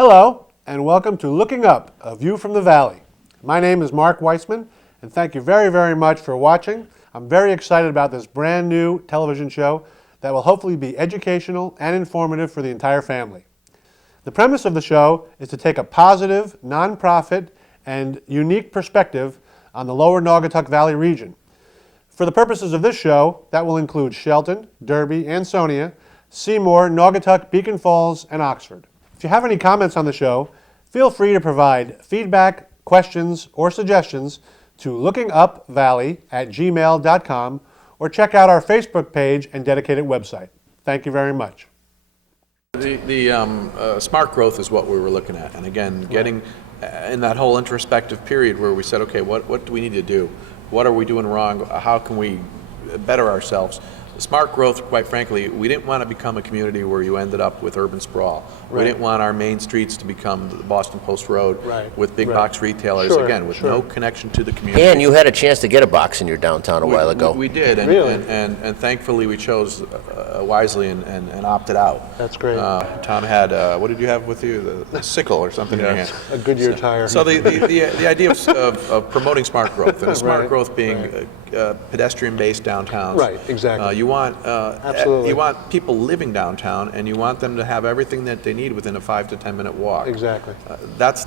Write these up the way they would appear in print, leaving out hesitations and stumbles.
Hello, and welcome to Looking Up, a View from the Valley. My name is Mark Weissman, and thank you very, very much for watching. I'm very excited about this brand new television show that will hopefully be educational and informative for the entire family. The premise of the show is to take a positive, nonprofit, and unique perspective on the lower Naugatuck Valley region. For the purposes of this show, that will include Shelton, Derby, Ansonia, Seymour, Naugatuck, Beacon Falls, and Oxford. If you have any comments on the show, feel free to provide feedback, questions, or suggestions to lookingupvalley@gmail.com or check out our Facebook page and dedicated website. Thank you very much. The smart growth is what we were looking at, and again, getting in that whole introspective period where we said, okay, what do we need to do? What are we doing wrong? How can we better ourselves? Smart growth, quite frankly, we didn't want to become a community where you ended up with urban sprawl. Right. We didn't want our main streets to become the Boston Post Road with big box retailers, again, with no connection to the community. And you had a chance to get a box in your downtown a while ago. We did, and, really? and thankfully we chose wisely and opted out. That's great. Tom had, what did you have with you? The sickle or something in your hand. A Goodyear tire. So the idea of promoting smart growth, and smart growth being pedestrian-based downtowns. Right, exactly. You want people living downtown, and you want them to have everything that they need within a 5 to 10 minute walk. Exactly. That's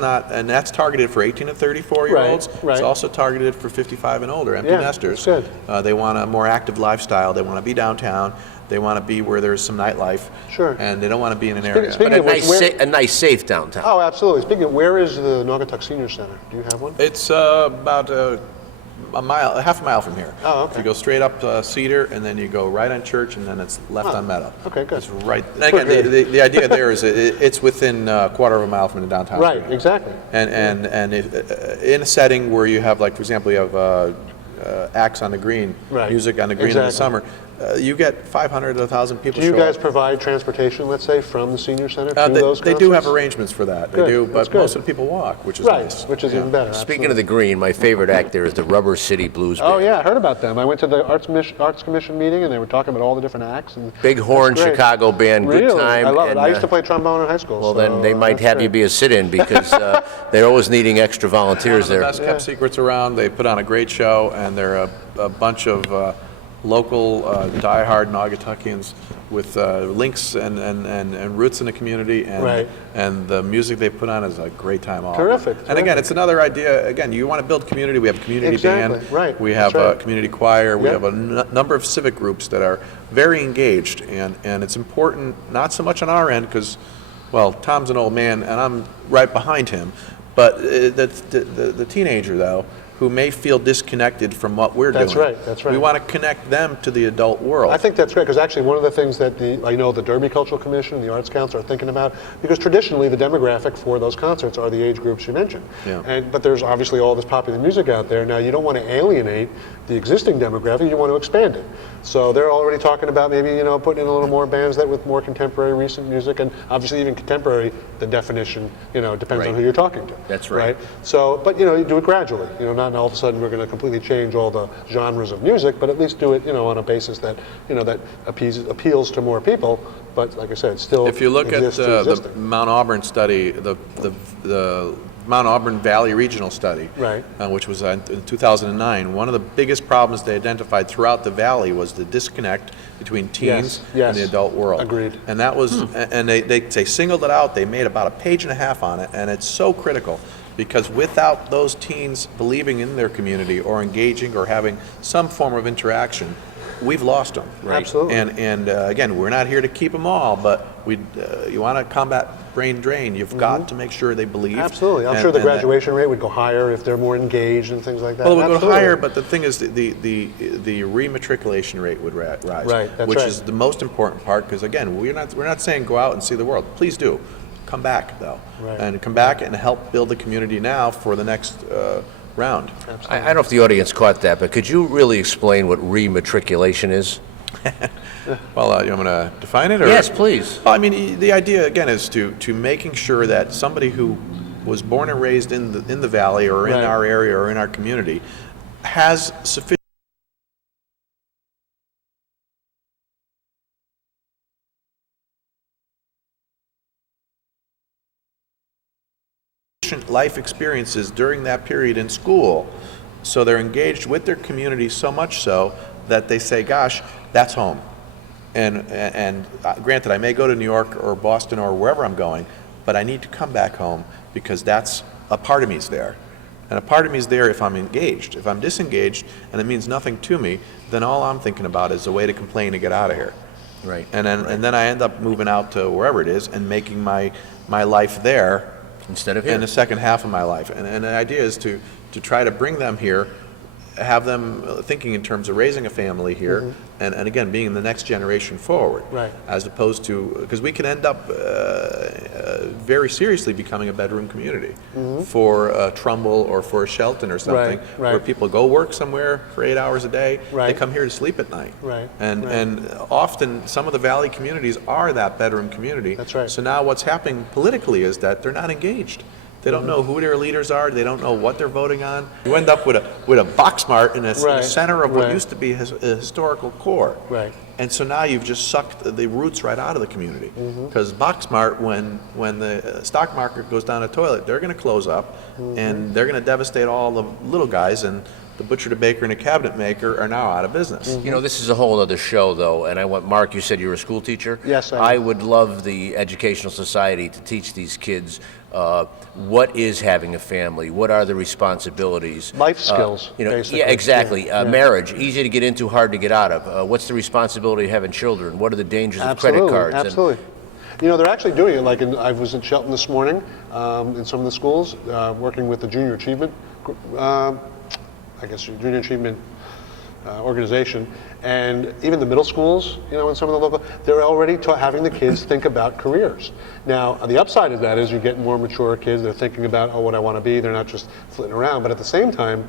targeted for 18 to 34-year-olds. Right. It's also targeted for 55 and older, empty nesters. That's good. They want a more active lifestyle. They want to be downtown. They want to be where there's some nightlife. Sure. And they don't want to be in an area. But a nice, safe downtown. Oh, absolutely. Speaking of, where is the Naugatuck Senior Center? Do you have one? It's about half a mile from here. Oh, okay. So you go straight up Cedar, and then you go right on Church, and then it's left on Meadow. Okay, good. It's right. And again, the idea there is it's within a quarter of a mile from the downtown. Right, area. exactly. And in a setting where you have, like, for example, you have acts on the green, music on the green in the summer. You get 500 to 1,000 people. Do you guys provide transportation, let's say, from the senior center to those concerts? They do have arrangements for that. Good. They do, That's but good. most of the people walk, which is nice. Which is even better. Speaking of the green, my favorite act there is the Rubber City Blues Band. Oh yeah, I heard about them. I went to the Arts Commission meeting, and they were talking about all the different acts. And Big horn Chicago band, good really? time. I love it. And, I used to play trombone in high school. Well, so then they might have you be a sit-in because they're always needing extra volunteers there. One of the best kept secrets around. They put on a great show, and they're a bunch of local diehard Naugatuckians with links and roots in the community, and the music they put on is a great time all. Terrific. And again, it's another idea. Again, you want to build community. We have a community band. Right. We have a community choir. We have a number of civic groups that are very engaged, and it's important, not so much on our end because, well, Tom's an old man and I'm right behind him, but the teenager though, who may feel disconnected from what we're doing. That's right. We want to connect them to the adult world. I think that's great, because actually one of the things that I know the Derby Cultural Commission and the Arts Council are thinking about, because traditionally the demographic for those concerts are the age groups you mentioned. Yeah. But there's obviously all this popular music out there. Now you don't want to alienate the existing demographic, you want to expand it. So they're already talking about maybe, putting in a little more bands with more contemporary recent music, and obviously even contemporary, the definition, depends on who you're talking to. That's right. So, but you do it gradually, not all of a sudden we're going to completely change all the genres of music, but at least do it, on a basis that, that appeals to more people. But like I said, still if you look at the Mount Auburn study, the Mount Auburn Valley Regional Study, which was in 2009, one of the biggest problems they identified throughout the valley was the disconnect between teens and the adult world. Agreed. And that was, and they singled it out. They made about a page and a half on it, and it's so critical. Because without those teens believing in their community or engaging or having some form of interaction, we've lost them. Right? Absolutely. And again, we're not here to keep them all, but you want to combat brain drain. You've got to make sure they believe. Absolutely. I'm sure the graduation rate would go higher if they're more engaged and things like that. Well, it would go higher, but the thing is the rematriculation rate would rise. Right. That's which is the most important part, because again, we're not saying go out and see the world. Please do. Come back though, and come back and help build the community now for the next round. I don't know if the audience caught that, but could you really explain what rematriculation is? Well, you want me to define it? Or? Yes, please. Well, I mean, the idea again is to making sure that somebody who was born and raised in the valley or in our area or in our community has sufficient efficient life experiences during that period in school. So they're engaged with their community so much so that they say, gosh, that's home. And granted, I may go to New York or Boston or wherever I'm going, but I need to come back home because that's a part of me's there. And a part of me is there if I'm engaged. If I'm disengaged and it means nothing to me, then all I'm thinking about is a way to complain to get out of here. Right. And then I end up moving out to wherever it is and making my life there Instead of in here. the second half of my life. And the idea is to try to bring them here, have them thinking in terms of raising a family here, and again, being the next generation forward. Right. As opposed to, because we can end up very seriously becoming a bedroom community for Trumbull or for Shelton or something, Right, where right. people go work somewhere for 8 hours a day, they Right. come here to sleep at night. Right, And right. and often some of the Valley communities are that bedroom community. That's right. So now what's happening politically is that they're not engaged. They don't know who their leaders are. They don't know what they're voting on. You end up with a box mart in the Right, center of what right. used to be a historical core. Right. And so now you've just sucked the roots right out of the community. Because Boxmart, when the stock market goes down a toilet, they're going to close up, and they're going to devastate all the little guys. And the butcher, the baker, and the cabinet maker are now out of business. You know, this is a whole other show, though, and I want, Mark, you said you're a school teacher? Yes, I am. I would love the Educational Society to teach these kids what is having a family, what are the responsibilities. Life skills, You know, basically. yeah, exactly. Yeah, yeah. Marriage, easy to get into, hard to get out of. What's the responsibility of having children? What are the dangers of credit cards? And- Absolutely. You know, they're actually doing it. Like, I was in Shelton this morning in some of the schools, working with the Junior Achievement, Junior Achievement organization, and even the middle schools, you know, in some of the local, they're already having the kids think about careers. Now, the upside of that is you get more mature kids. They're thinking about, oh, what I want to be. They're not just flitting around. But at the same time,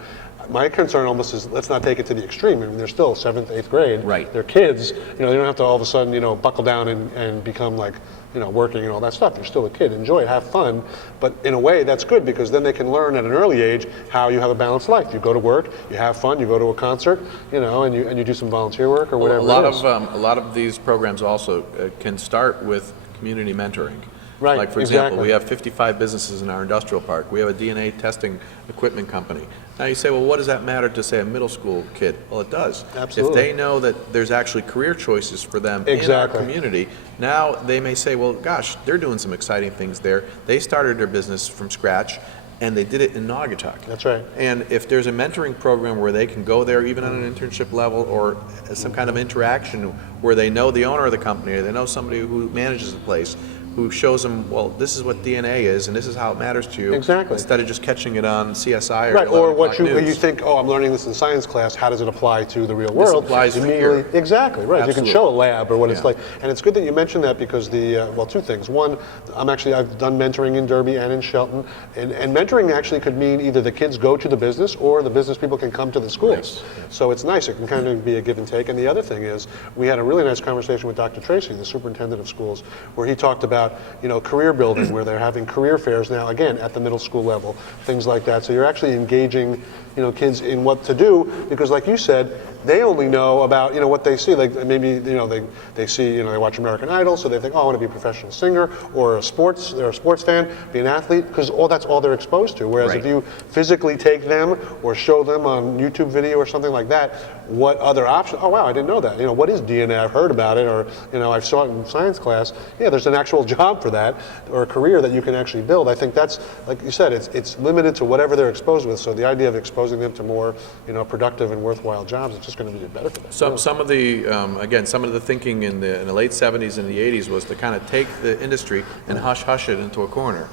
my concern almost is let's not take it to the extreme. I mean, they're still 7th, 8th grade. Right. They're kids. You know, they don't have to all of a sudden, you know, buckle down and become like, you know, working and all that stuff. You're still a kid. Enjoy it. Have fun. But in a way, that's good because then they can learn at an early age how you have a balanced life. You go to work, you have fun, you go to a concert, you know, and you do some volunteer work or whatever A lot it is. of a lot of these programs also can start with community mentoring. Right, Like, for example, exactly. we have 55 businesses in our industrial park. We have a DNA testing equipment company. Now you say, well, what does that matter to, say, a middle school kid? Well, it does. Absolutely. If they know that there's actually career choices for them Exactly. in our community, now they may say, well, gosh, they're doing some exciting things there. They started their business from scratch, and they did it in Naugatuck. That's right. And if there's a mentoring program where they can go there even on an internship level or some kind of interaction where they know the owner of the company or they know somebody who manages the place, who shows them, well, this is what DNA is and this is how it matters to you. Exactly. Instead of just catching it on CSI or Right, or 11 what o'clock you news. think, oh, I'm learning this in science class, how does it apply to the real world? applies for Immediately- here. Exactly, right. You can Absolutely. show a lab or what it's Yeah. like. And it's good that you mentioned that because well, two things. One, I've done mentoring in Derby and in Shelton, and mentoring actually could mean either the kids go to the business or the business people can come to the schools. So it's nice, it can kind of be a give and take. And the other thing is, we had a really nice conversation with Dr. Tracy, the superintendent of schools, where he talked about, you know, career building, where they're having career fairs now, again, at the middle school level, things like that. So you're actually engaging, you know, kids in what to do, because like you said, they only know about, you know, what they see. Like maybe, you know, they see, you know, they watch American Idol, so they think, oh, I want to be a professional singer or they're a sports fan, be an athlete, because that's all they're exposed to. Whereas Right. if you physically take them or show them on YouTube video or something like that, what other options? Oh, wow, I didn't know that. You know, what is DNA? I've heard about it, or, you know, I saw it in science class. Yeah, there's an actual job for that, or a career that you can actually build. I think that's, like you said, it's limited to whatever they're exposed with. So the idea of exposing them to more, you know, productive and worthwhile jobs, it's just going to be better for them. Some of the, again, some of the thinking in the late 70s and the 80s was to kind of take the industry and hush it into a corner.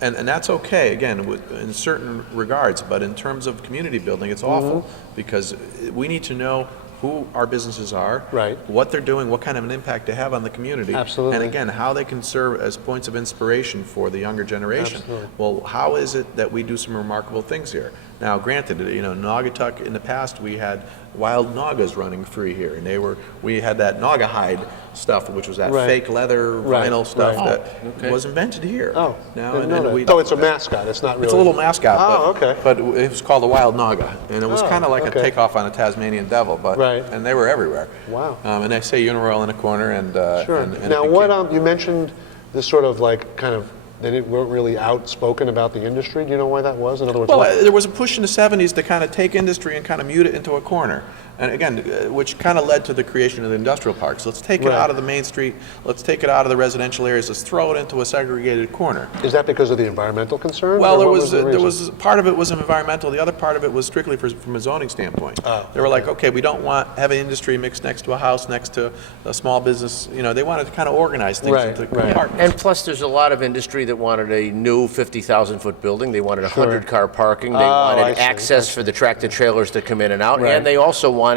And that's okay, again, in certain regards, but in terms of community building, it's awful, because we need to know who our businesses are, Right. what they're doing, what kind of an impact they have on the community, Absolutely. and again, how they can serve as points of inspiration for the younger generation. Absolutely. Well, how is it that we do some remarkable things here? Now, granted, you know, Naugatuck, in the past, we had wild Naugas running free here, and we had that Nauga hide stuff, which was that Right. fake leather Right, vinyl stuff right. that was invented here. Oh, now didn't know that. we, So it's a mascot. It's not really. it's a little mascot. Oh, but, okay. But it was called a wild Naga, and it was Oh, kind of like okay. a takeoff on a Tasmanian devil, but Right. and they were everywhere. Wow. And they say Uniroyal in a corner, and Sure. and a Now, big what kid. you mentioned this sort of like kind of they weren't really outspoken about the industry? Do you know why that was? In other words, Well, there was a push in the 70s to kind of take industry and kind of mute it into a corner. And again, which kind of led to the creation of the industrial parks. Let's take it out of the main street, let's take it out of the residential areas, let's throw it into a segregated corner. Is that because of the environmental concerns? Well, or there what was, the there reason? was, part of it was environmental, the other part of it was strictly from a zoning standpoint. They were like, okay, we don't want heavy industry mixed next to a house, next to a small business, you know, they wanted to kind of organize things into compartments. And plus, there's a lot of industry that wanted a new 50,000-foot building. They wanted 100-car parking. They wanted access for the tractor trailers to come in and out. And they also wanted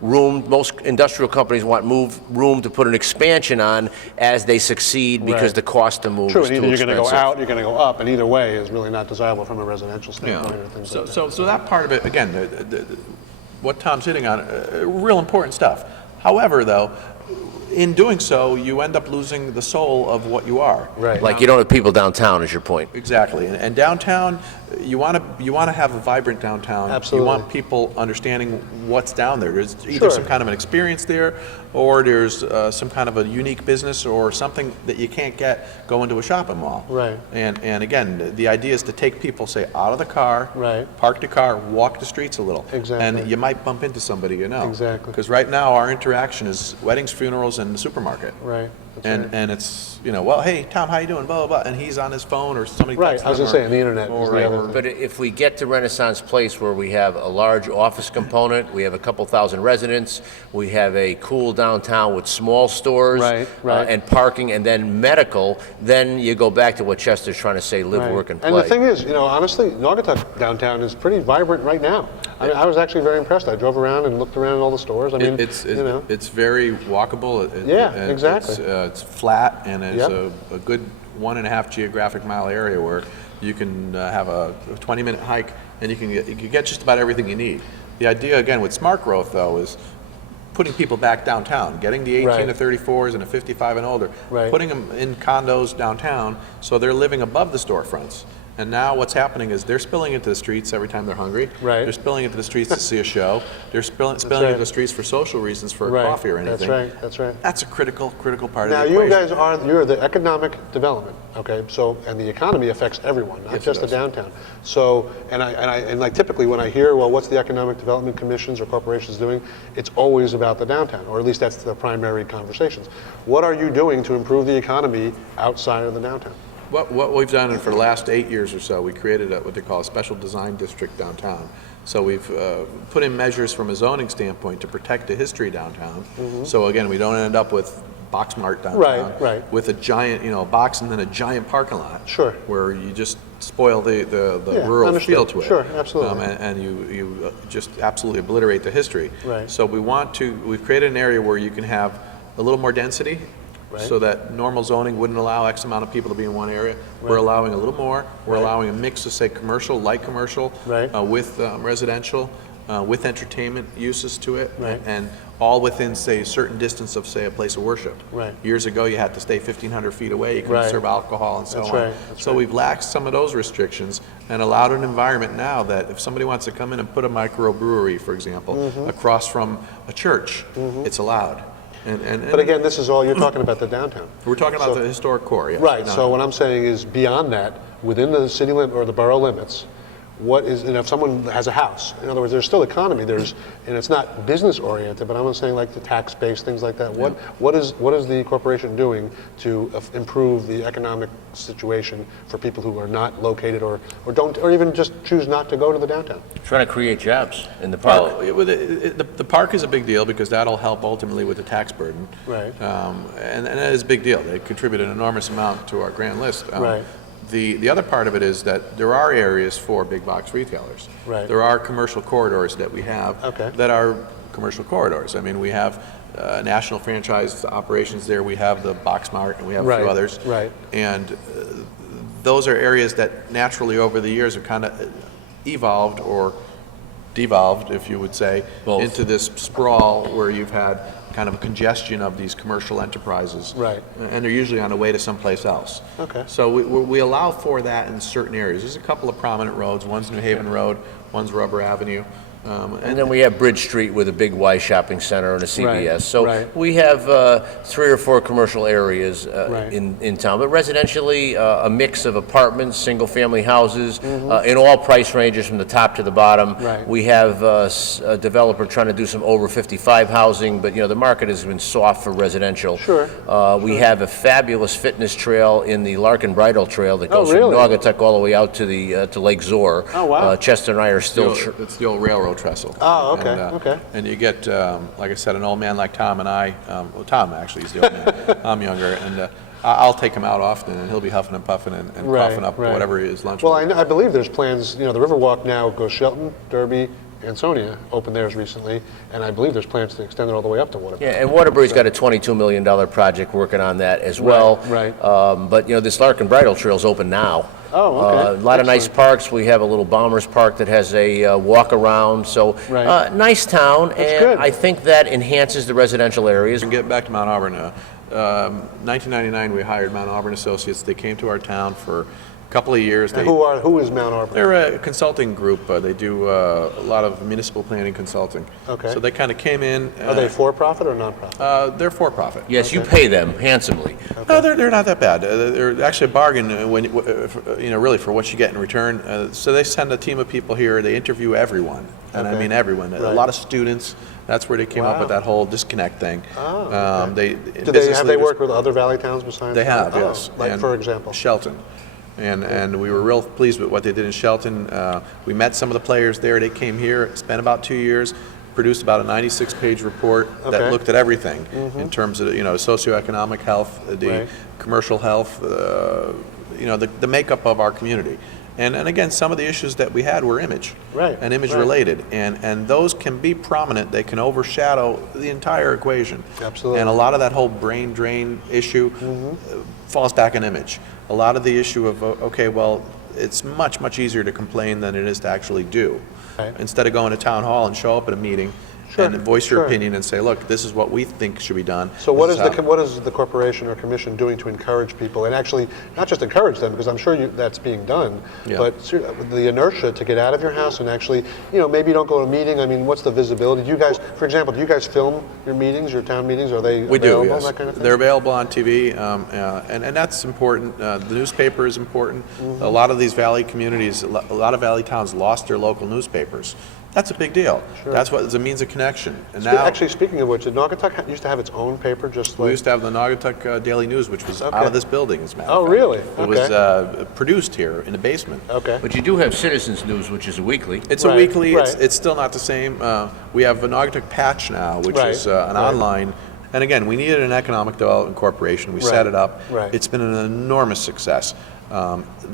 room. Most industrial companies want room to put an expansion on as they succeed because the cost to move is too True, either you're expensive. going to go out, you're going to go up, and either way is really not desirable from a residential standpoint or things like that. So that part of it, again, what Tom's hitting on, real important stuff. However, though, in doing so, you end up losing the soul of what you are. Right. Like you don't have people downtown, is your point. Exactly. And downtown, you want to have a vibrant downtown. Absolutely. You want people understanding what's down there. There's either some kind of an experience there, or there's some kind of a unique business or something that you can't get go into a shopping mall. Right. And again, the idea is to take people, say, out of the car, park the car, walk the streets a little. Exactly. And you might bump into somebody you know. Exactly. Because right now our interaction is weddings, funerals, and the supermarket. Right. That's And right. and it's, you know, well, hey, Tom, how you doing? Blah, blah, blah. And he's on his phone or somebody texts I was him going to say, and the internet is the or- other thing. But if we get to Renaissance Place where we have a large office component, we have a couple thousand residents, we have a cool downtown with small stores and parking, and then medical, then you go back to what Chester's trying to say, live, work, and play. And the thing is, you know, honestly, Naugatuck downtown is pretty vibrant right now. I mean, I was actually very impressed. I drove around and looked around at all the stores. I mean, it's very walkable. Exactly. It's flat, and it's a good 1.5 geographic mile area where you can have a 20-minute hike, and you can get just about everything you need. The idea, again, with smart growth, though, is putting people back downtown, getting the 18 to 34s and the 55 and older, putting them in condos downtown so they're living above the storefronts. And now what's happening is they're spilling into the streets every time they're hungry. They're spilling into the streets to see a show. They're spilling into the streets for social reasons, for coffee or anything. That's right. That's a critical part now, of the equation. Now, you guys you're the economic development, okay? So, and the economy affects everyone, not just the downtown. So, and like typically when I hear, well, what's the economic development commissions or corporations doing? It's always about the downtown, or at least that's the primary conversations. What are you doing to improve the economy outside of the downtown? What we've done for the last 8 years or so, we created what they call a special design district downtown. So we've put in measures from a zoning standpoint to protect the history downtown. So again, we don't end up with Boxmart downtown with a giant, box and then a giant parking lot. Where you just spoil the rural feel to it. Absolutely. And you just absolutely obliterate the history. So we've created an area where you can have a little more density. So that normal zoning wouldn't allow X amount of people to be in one area. We're allowing a little more. We're allowing a mix of, say, commercial, light commercial, with residential, with entertainment uses to it, and all within, say, a certain distance of, say, a place of worship. Years ago, you had to stay 1,500 feet away. You couldn't serve alcohol and so on. So we've laxed some of those restrictions and allowed an environment now that if somebody wants to come in and put a microbrewery, for example, across from a church, it's allowed. But again, this is all, you're talking about the downtown. We're talking about the historic core, yes. Right, so what I'm saying is beyond that, within the city limit or the borough limits, what is, if someone has a house, in other words, there's still economy, and it's not business oriented, but I'm saying like the tax base, things like that. What is the corporation doing to improve the economic situation for people who are not located or even just choose not to go to the downtown? Trying to create jobs in the park. Well, the park is a big deal because that'll help ultimately with the tax burden. And that is a big deal. They contribute an enormous amount to our grand list. The other part of it is that there are areas for big box retailers. There are commercial corridors that we have that are commercial corridors. I mean, we have national franchise operations there. We have the Boxmart, and we have a few others. And those are areas that naturally over the years have kind of evolved or devolved, if you would say, into this sprawl where you've had kind of a congestion of these commercial enterprises. And they're usually on the way to someplace else. So we allow for that in certain areas. There's a couple of prominent roads. One's New Haven Road, one's Rubber Avenue. And then we have Bridge Street with a big Y shopping center and a CVS. Right, So right. we have 3 or 4 commercial areas Right. in town. But residentially, a mix of apartments, single-family houses, in all price ranges from the top to the bottom. Right. We have a developer trying to do some over 55 housing, but the market has been soft for residential. Sure. We have a fabulous fitness trail in the Larkin Bridle Trail that goes really? from Naugatuck all the way out to the to Lake Zor. Oh, wow. Chester and I are still. It's the old railroad trestle. Oh, okay, And, okay. And you get, like I said, an old man like Tom and I, well, Tom actually is the old man, I'm younger, and I'll take him out often, and he'll be huffing and puffing and Right, coughing up right. whatever his lunch Well, was. I believe there's plans, the Riverwalk now goes Shelton, Derby, Ansonia opened theirs recently, and I believe there's plans to extend it all the way up to Waterbury. Yeah, and Waterbury's got a $22 million project working on that as well. Right. But this Larkin Bridle Trail's open now. Oh, okay. A lot of nice Excellent. parks. We have a little Bombers Park that has a walk around. So Right. nice town, and good. I think that enhances the residential areas. And get back to Mount Auburn. 1999, we hired Mount Auburn Associates. They came to our town for a couple of years. Who is Mount Auburn? They're a consulting group. They do a lot of municipal planning consulting. Okay. So they kind of came in. Are they for-profit or non-profit? They're for-profit. Yes, you pay them handsomely. No, they're not that bad. They're actually a bargain when really for what you get in return. So they send a team of people here. They interview everyone, and I Okay. mean everyone. A Right. lot of students. That's where they came up with Wow. that whole disconnect thing. Oh, okay. Business Have they leaders- worked with other valley towns besides? They have, Oh, yes. Like, And for example? Shelton. And we were real pleased with what they did in Shelton. We met some of the players there. They came here, spent about 2 years, produced about a 96-page report Okay. that looked at everything in terms of socioeconomic health, the Right. commercial health, the makeup of our community. And again, some of the issues that we had were image Right, and image right. related, and those can be prominent. They can overshadow the entire equation. Absolutely. And a lot of that whole brain drain issue falls back on image. A lot of the issue of it's much easier to complain than it is to actually do. Right. Instead of going to town hall and show up at a meeting Sure, and voice your sure. opinion and say, look, this is what we think should be done. So what This is how- what is the corporation or commission doing to encourage people, and actually not just encourage them, because I'm sure that's being done, Yeah. but the inertia to get out of your house and actually, maybe you don't go to a meeting. I mean, what's the visibility? Do you guys, for example, do you guys film your meetings, your town meetings? Are they We do, available, yes. that kind of thing? They're available on TV, and that's important. The newspaper is important. Mm-hmm. A lot of these valley communities, a lot of valley towns lost their local newspapers. That's a big deal. Sure. That's what is a means of connection. And now Actually, speaking of which, did Naugatuck used to have its own paper, just like? we used to have the Naugatuck Daily News, which was Okay. out of this building, as a matter Oh, of fact. really? It was Okay. produced here in the basement. Okay. But you do have Citizens News, which is a weekly. It's Right, a weekly. right. It's still not the same. We have a Naugatuck Patch now, which Right, is an right. online. And again, we needed an economic development corporation. We Right, set it up. right. It's been an enormous success.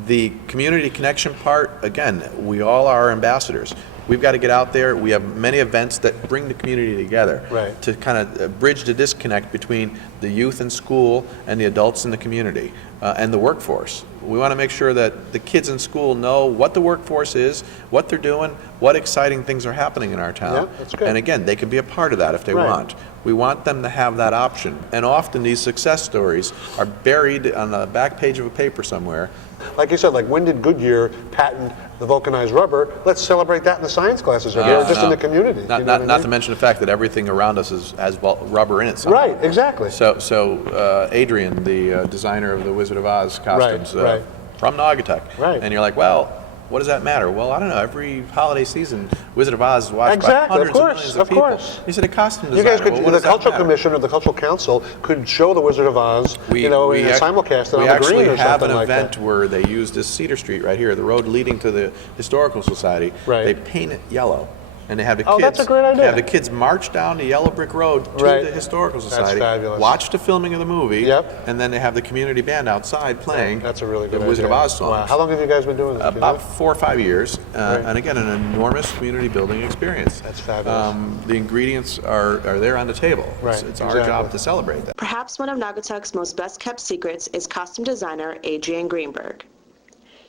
The community connection part, again, we all are ambassadors. We've got to get out there. We have many events that bring the community together Right. to kind of bridge the disconnect between the youth in school and the adults in the community and the workforce. We want to make sure that the kids in school know what the workforce is, what they're doing, what exciting things are happening in our town. Yeah, that's good. And again, they can be a part of that if they Right. want. We want them to have that option. And often these success stories are buried on the back page of a paper somewhere. Like you said, like when did Goodyear patent the vulcanized rubber? Let's celebrate that in the science classes or just in the community. Not, you know what I not to mean? mention the fact that everything around us has rubber in it somehow. Right, exactly. So Adrian, the designer of the Wizard of Oz costumes, right. from Naugatuck. Right. And you're like, well, what does that matter? Well, I don't know. Every holiday season, Wizard of Oz is watched Exactly, by of hundreds course, of millions of of people. course. He said a costume You designer. guys could, well, what the does that Cultural matter? Commission or the Cultural Council could show the Wizard of Oz, in a simulcast on we the actually green or have something an like event that. where they use this Cedar Street right here, the road leading to the Historical Society. Right. They paint it yellow. And they have the Oh, kids. that's a great idea. They have the kids march down the yellow brick road to Right. the Historical That's Society. fabulous. Watch the filming of the movie. Yep. And then they have the community band outside playing. That's a really good the Wizard idea. of Oz songs. Wow. How long have you guys been doing this? do you About know? 4 or 5 years, Right. and again, an enormous community building experience. That's fabulous. The ingredients are there on the table. Right, It's our exactly. job to celebrate that. Perhaps one of Naugatuck's most best-kept secrets is costume designer Adrian Greenberg.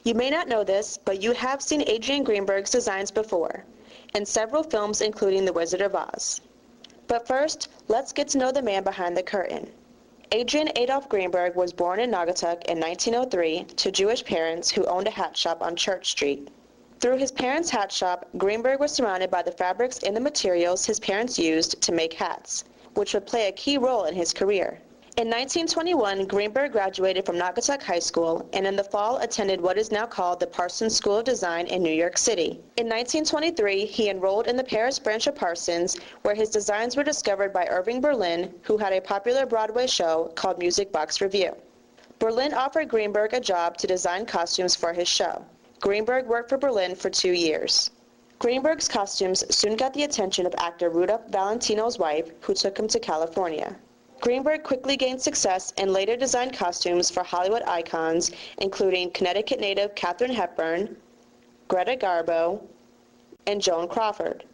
You may not know this, but you have seen Adrian Greenberg's designs before, in several films including The Wizard of Oz. But first, let's get to know the man behind the curtain. Adrian Adolph Greenberg was born in Naugatuck in 1903 to Jewish parents who owned a hat shop on Church Street. Through his parents' hat shop, Greenberg was surrounded by the fabrics and the materials his parents used to make hats, which would play a key role in his career. In 1921, Greenberg graduated from Naugatuck High School and in the fall attended what is now called the Parsons School of Design in New York City. In 1923, he enrolled in the Paris branch of Parsons, where his designs were discovered by Irving Berlin, who had a popular Broadway show called Music Box Revue. Berlin offered Greenberg a job to design costumes for his show. Greenberg worked for Berlin for 2 years. Greenberg's costumes soon got the attention of actor Rudolph Valentino's wife, who took him to California. Greenberg quickly gained success and later designed costumes for Hollywood icons, including Connecticut native Katharine Hepburn, Greta Garbo, and Joan Crawford.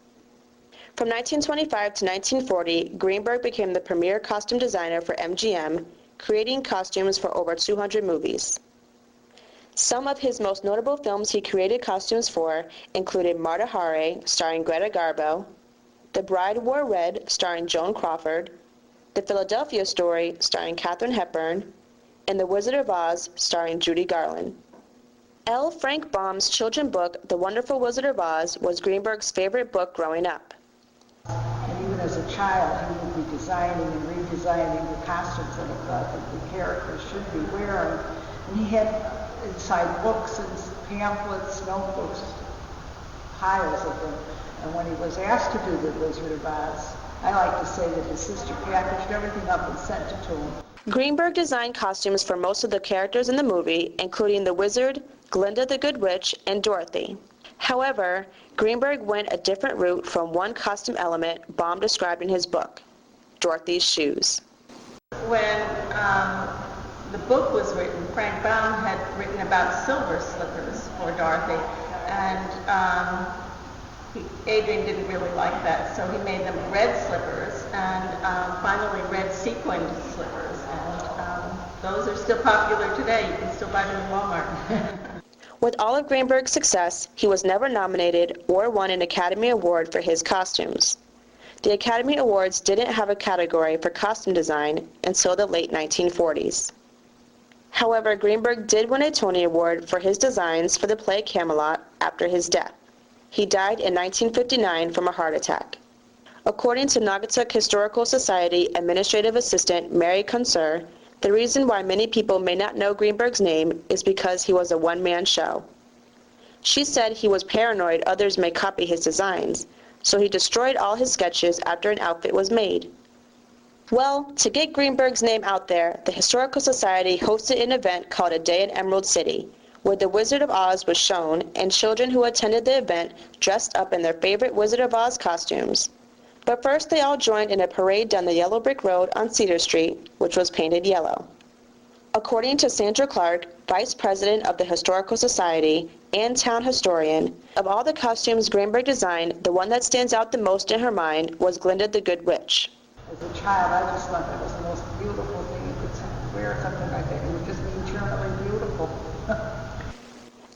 From 1925 to 1940, Greenberg became the premier costume designer for MGM, creating costumes for over 200 movies. Some of his most notable films he created costumes for included Marta Hare, starring Greta Garbo, The Bride Wore Red, starring Joan Crawford, The Philadelphia Story, starring Katharine Hepburn, and The Wizard of Oz, starring Judy Garland. L. Frank Baum's children's book, The Wonderful Wizard of Oz, was Greenberg's favorite book growing up. And even as a child, he would be designing and redesigning the costumes that he thought that the characters should be wearing. And he had inside books and pamphlets, notebooks, piles of them. And when he was asked to do The Wizard of Oz, I like to say that his sister packaged everything up and sent it to him. Greenberg designed costumes for most of the characters in the movie, including the Wizard, Glinda the Good Witch, and Dorothy. However, Greenberg went a different route from one costume element Baum described in his book, Dorothy's shoes. When the book was written, Frank Baum had written about silver slippers for Dorothy, and Adrian didn't really like that, so he made them red slippers, and finally red sequined slippers, and those are still popular today. You can still buy them in Walmart. With all of Greenberg's success, he was never nominated or won an Academy Award for his costumes. The Academy Awards didn't have a category for costume design until the late 1940s. However, Greenberg did win a Tony Award for his designs for the play Camelot after his death. He died in 1959 from a heart attack. According to Naugatuck Historical Society Administrative Assistant Mary Conser, the reason why many people may not know Greenberg's name is because he was a one-man show. She said he was paranoid others may copy his designs, so he destroyed all his sketches after an outfit was made. Well, to get Greenberg's name out there, the Historical Society hosted an event called A Day in Emerald City, where The Wizard of Oz was shown, and children who attended the event dressed up in their favorite Wizard of Oz costumes. But first they all joined in a parade down the yellow brick road on Cedar Street, which was painted yellow. According to Sandra Clark, Vice President of the Historical Society and town historian, of all the costumes Greenberg designed, the one that stands out the most in her mind was Glinda the Good Witch. As a child, I just thought that was the most beautiful thing. You could wear something like that. It would just be eternally beautiful.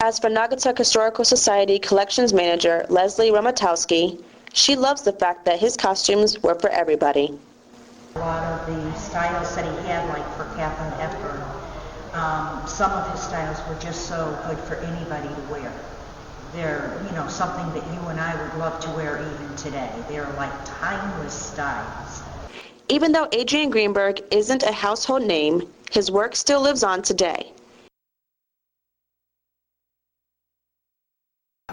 As for Naugatuck Historical Society Collections Manager Leslie Romatowski, she loves the fact that his costumes were for everybody. A lot of the styles that he had, like for Katharine Hepburn, some of his styles were just so good for anybody to wear. They're, something that you and I would love to wear even today. They're like timeless styles. Even though Adrian Greenberg isn't a household name, his work still lives on today.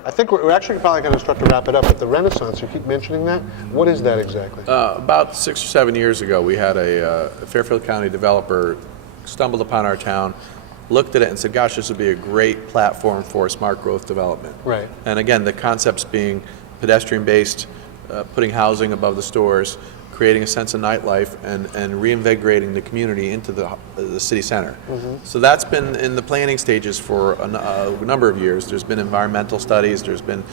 I think we're actually probably going to start to wrap it up, but the Renaissance, you keep mentioning that. What is that exactly? About 6 or 7 years ago, we had a Fairfield County developer stumbled upon our town, looked at it and said, gosh, this would be a great platform for smart growth development. Right. And again, the concepts being pedestrian-based, putting housing above the stores, creating a sense of nightlife, and reinvigorating the community into the city center. Mm-hmm. So that's been in the planning stages for a number of years. There's been environmental studies, there's been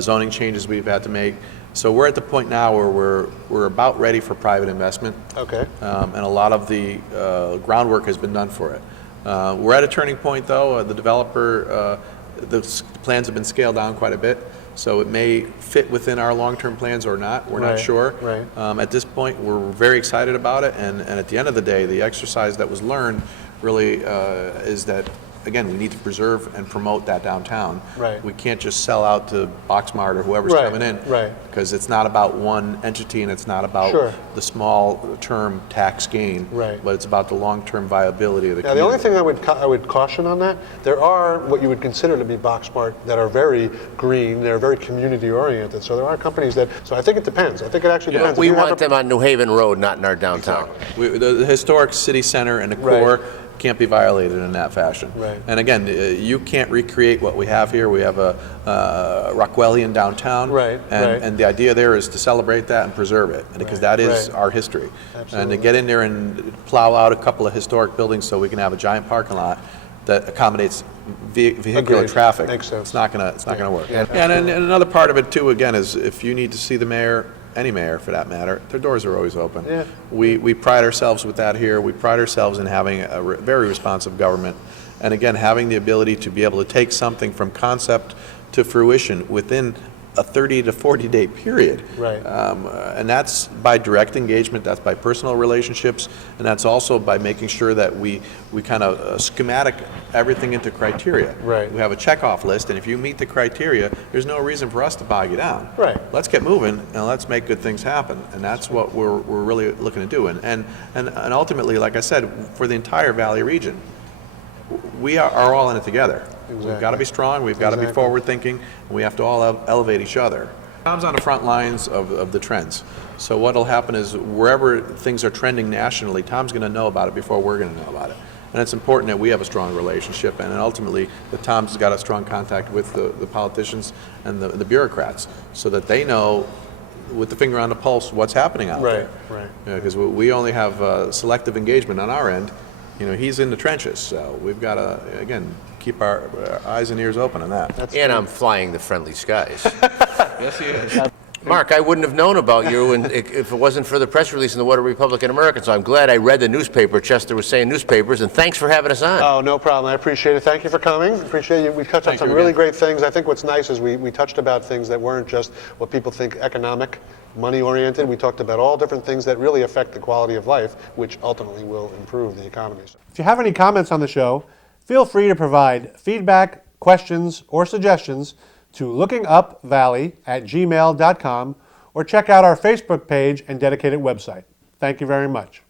zoning changes we've had to make. So we're at the point now where we're about ready for private investment. Okay. And a lot of the groundwork has been done for it. We're at a turning point though. The developer, the plans have been scaled down quite a bit. So it may fit within our long-term plans or not. We're not sure. Right. At this point, we're very excited about it. And at the end of the day, the exercise that was learned really is that again, we need to preserve and promote that downtown. Right. We can't just sell out to Boxmart or whoever's Right, coming in. right. Because it's not about one entity and it's not about Sure. the small term tax gain. Right. But it's about the long-term viability of the Now, the only community. thing I would caution on that, there are what you would consider to be Boxmart that are very green, they're very community oriented. So there are companies that, so I think it depends. I think it actually depends. If We you have want them on New Haven Road, not in our downtown. The historic city center and the Right. core can't be violated in that fashion. Right. And again, you can't recreate what we have here. We have a Rockwellian downtown. Right, right. And the idea there is to celebrate that and preserve it, because that is right. our history. Absolutely. And to get in there and plow out a couple of historic buildings so we can have a giant parking lot that accommodates vehicular Agreed. traffic. Makes sense. It's not gonna work. Yeah, And another part of it too, again, is if you need to see the mayor, any mayor for that matter, their doors are always open. Yeah. We pride ourselves with that here. We pride ourselves in having a very responsive government. And again, having the ability to be able to take something from concept to fruition within a 30 to 40 day period. Right. And that's by direct engagement, that's by personal relationships, and that's also by making sure that we kind of schematic everything into criteria. Right. We have a checkoff list, and if you meet the criteria, there's no reason for us to bog you down. Right. Let's get moving and let's make good things happen, and that's what we're really looking to do. And ultimately, like I said, for the entire Valley region, we are all in it together. We've got to be strong, we've got to be Exactly. forward-thinking, and we have to all elevate each other. Tom's on the front lines of the trends. So what'll happen is wherever things are trending nationally, Tom's going to know about it before we're going to know about it. And it's important that we have a strong relationship, and ultimately that Tom's got a strong contact with the politicians and the bureaucrats, so that they know with the finger on the pulse what's happening out there. Right. Because we only have selective engagement on our end. He's in the trenches, so we've got to, again, keep our eyes and ears open on that. And I'm flying the friendly skies. Yes, he is. Mark, I wouldn't have known about you if it wasn't for the press release in the What a Republican American, so I'm glad I read the newspaper. Chester was saying newspapers, and thanks for having us on. Oh, no problem. I appreciate it. Thank you for coming. Appreciate you. We touched on Thank some you really again. great things. I think what's nice is we touched about things that weren't just what people think economic, money-oriented. We talked about all different things that really affect the quality of life, which ultimately will improve the economy. If you have any comments on the show, feel free to provide feedback, questions, or suggestions to lookingupvalley@gmail.com or check out our Facebook page and dedicated website. Thank you very much.